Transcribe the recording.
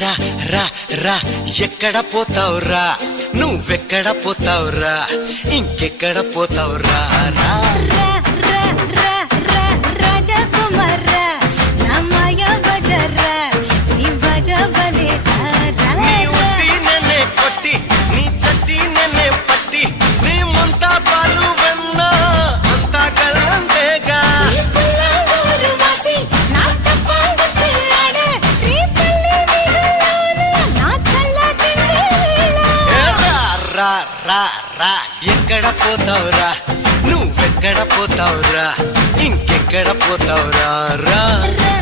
రా రా రా ఎక్కడ పోతావురా నువ్వెక్కడ పోతావురా ఇంకెక్కడ పోతావురా రా రా రా రా రా రాజకుమార నా మాయా బజారా నీ బజబలే రా నీ ఉట్టి నన్నే కొట్టి నీ చట్టి నన్నే పట్టి నీ ముంతా పాలు వెన్న అంతా గల్లంతేగా ఈ పుల్ల ఊరు వాసి నా తప్పంటే ఆడే ఈ పల్లె వీధుల్లోన నా చల్ల చిందేలా రా రా రా రా ఎక్కడ పోతావురా నువ్వెక్కడ పోతావురా ఇంకెక్కడ పోతావురా రా రా